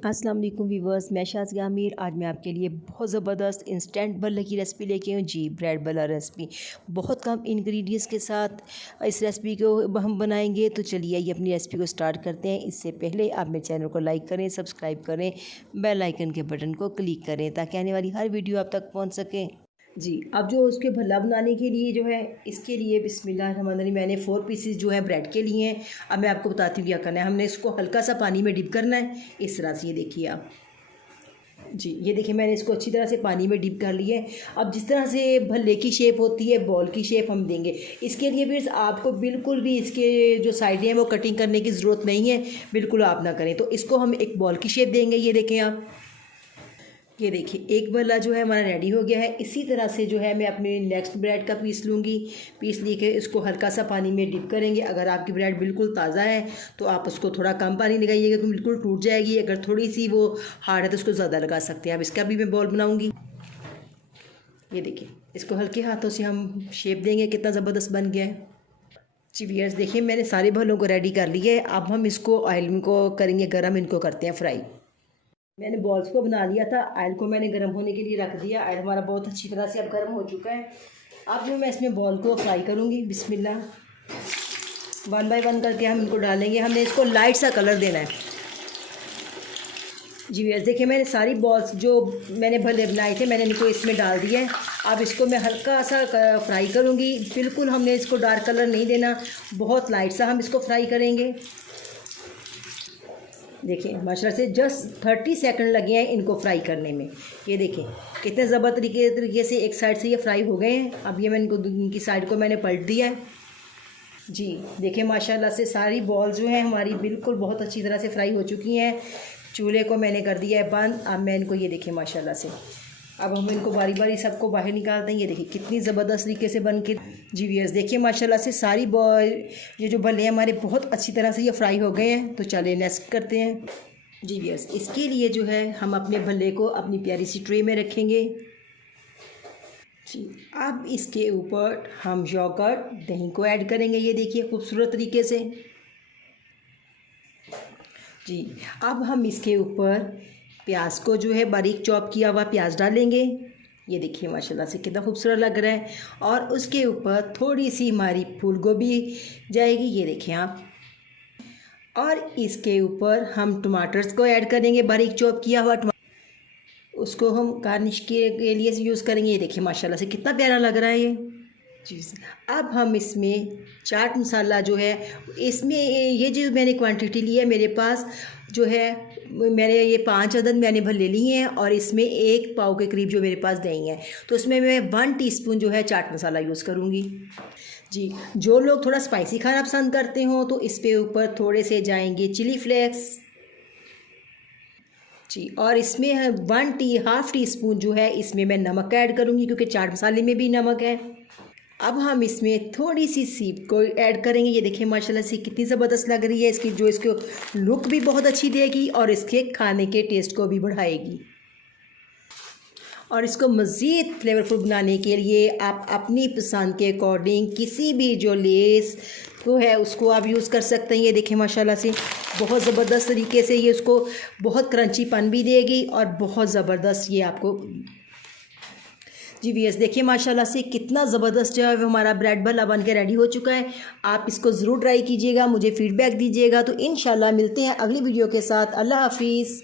अस्सलाम वालेकुम व्यूवर्स, मैं शाज़िया आमिर। आज मैं आपके लिए बहुत ज़बरदस्त इंस्टेंट भल्ले की रेसिपी लेके आई हूँ। जी, ब्रेड भल्ला रेसिपी बहुत कम इंग्रेडिएंट्स के साथ इस रेसिपी को हम बनाएंगे। तो चलिए आइए अपनी रेसिपी को स्टार्ट करते हैं। इससे पहले आप मेरे चैनल को लाइक करें, सब्सक्राइब करें, बेल आइकन के बटन को क्लिक करें ताकि आने वाली हर वीडियो आप तक पहुँच सके। जी, अब जो उसके भल्ला बनाने के लिए जो है, इसके लिए बिस्मिल्लाहिर्रहमानिर्रहीम मैंने 4 पीसेस जो है ब्रेड के लिए हैं। अब मैं आपको बताती हूँ क्या करना है। हमने इसको हल्का सा पानी में डिप करना है, इस तरह से। ये देखिए आप, जी ये देखिए मैंने इसको अच्छी तरह से पानी में डिप कर लिया है। अब जिस तरह से भल्ले की शेप होती है, बॉल की शेप हम देंगे। इसके लिए फिर आपको बिल्कुल भी इसके जो साइडें हैं वो कटिंग करने की ज़रूरत नहीं है, बिल्कुल आप ना करें। तो इसको हम एक बॉल की शेप देंगे। ये देखें आप, ये देखिए एक भल्ला जो है हमारा रेडी हो गया है। इसी तरह से जो है मैं अपने नेक्स्ट ब्रेड का पीस लूँगी। पीस लेके इसको हल्का सा पानी में डिप करेंगे। अगर आपकी ब्रेड बिल्कुल ताज़ा है तो आप उसको थोड़ा कम पानी लगाइएगा तो बिल्कुल टूट जाएगी। अगर थोड़ी सी वो हार्ड है तो उसको ज़्यादा लगा सकते हैं। अब इसका भी मैं बॉल बनाऊँगी। ये देखिए, इसको हल्के हाथों से हम शेप देंगे। कितना ज़बरदस्त बन गया है। जी व्यूअर्स, देखिए मैंने सारे भल्लों को रेडी कर लिया है। अब हम इसको ऑयल को करेंगे गर्म, इनको करते हैं फ्राई। मैंने बॉल्स को बना लिया था, ऑयल को मैंने गर्म होने के लिए रख दिया। ऑयल हमारा बहुत अच्छी तरह से अब गर्म हो चुका है। अब जो मैं इसमें बॉल को फ्राई करूँगी, बिस्मिल्लाह, 1 बाय 1 करके हम इनको डालेंगे। हमने इसको लाइट सा कलर देना है। जी व्यूअर्स, देखिए मैंने सारी बॉल्स जो मैंने भले बनाए थे मैंने इनको इसमें डाल दिया है। अब इसको मैं हल्का सा फ्राई करूँगी। बिल्कुल हमने इसको डार्क कलर नहीं देना, बहुत लाइट सा हम इसको फ्राई करेंगे। देखिए माशाल्लाह से जस्ट 30 सेकंड लगे हैं इनको फ्राई करने में। ये देखिए कितने ज़बरदस्त तरीके से एक साइड से ये फ्राई हो गए हैं। अब ये मैंने इनको इनकी साइड को मैंने पलट दिया है। जी देखिए माशाल्लाह से सारी बॉल्स जो हैं हमारी बिल्कुल बहुत अच्छी तरह से फ्राई हो चुकी हैं। चूल्हे को मैंने कर दिया है बंद। अब मैं इनको, ये देखिए माशाल्लाह से, अब हम इनको बारी बारी सबको बाहर निकालते हैं। ये देखिए कितनी ज़बरदस्त तरीके से बन के। जी व्यूअर्स, देखिए माशाल्लाह से सारी ये जो भल्ले हैं हमारे बहुत अच्छी तरह से ये फ्राई हो गए हैं। तो चलिए नेक्स्ट करते हैं। जी व्यूअर्स, इसके लिए जो है हम अपने भल्ले को अपनी प्यारी सी ट्रे में रखेंगे। जी, अब इसके ऊपर हम योगर्ट, दही को ऐड करेंगे। ये देखिए खूबसूरत तरीके से। जी, अब हम इसके ऊपर प्याज को जो है बारीक चॉप किया हुआ प्याज डालेंगे। ये देखिए माशाल्लाह से कितना खूबसूरत लग रहा है। और उसके ऊपर थोड़ी सी हमारी फूल गोभी जाएगी। ये देखें आप। और इसके ऊपर हम टमाटर्स को ऐड करेंगे, बारीक चॉप किया हुआ उसको हम गार्निश के लिए यूज़ करेंगे। ये देखिए माशाल्लाह से कितना प्यारा लग रहा है ये। जी, अब हम इसमें चाट मसाला जो है, इसमें ये जो मैंने क्वांटिटी ली है मेरे पास जो है, मैंने ये 5 अदद मैंने भल्ले लिए हैं और इसमें 1 पाव के करीब जो मेरे पास दही है। तो उसमें मैं 1 टीस्पून जो है चाट मसाला यूज़ करूँगी। जी, जो लोग थोड़ा स्पाइसी खाना पसंद करते हो तो इस पे ऊपर थोड़े से जाएंगे चिली फ्लेक्स। जी, और इसमें हाफ टी स्पून जो है इसमें मैं नमक ऐड करूँगी क्योंकि चाट मसाले में भी नमक है। अब हम इसमें थोड़ी सी सीप को ऐड करेंगे। ये देखिए माशाल्लाह से कितनी ज़बरदस्त लग रही है। इसकी जो इसको लुक भी बहुत अच्छी देगी और इसके खाने के टेस्ट को भी बढ़ाएगी। और इसको मज़ीद फ्लेवरफुल बनाने के लिए आप अपनी पसंद के अकॉर्डिंग किसी भी जो लेस को है उसको आप यूज़ कर सकते हैं। ये देखें माशाल्लाह से बहुत ज़बरदस्त तरीके से ये उसको बहुत क्रंचीपन भी देगी और बहुत ज़बरदस्त ये आपको। जी व्यूअर्स, देखिए माशाल्लाह से कितना ज़बरदस्त जो है हमारा ब्रेड भल्ला बन के रेडी हो चुका है। आप इसको ज़रूर ट्राई कीजिएगा, मुझे फ़ीडबैक दीजिएगा। तो इंशाल्लाह मिलते हैं अगली वीडियो के साथ। अल्लाह हाफिज़।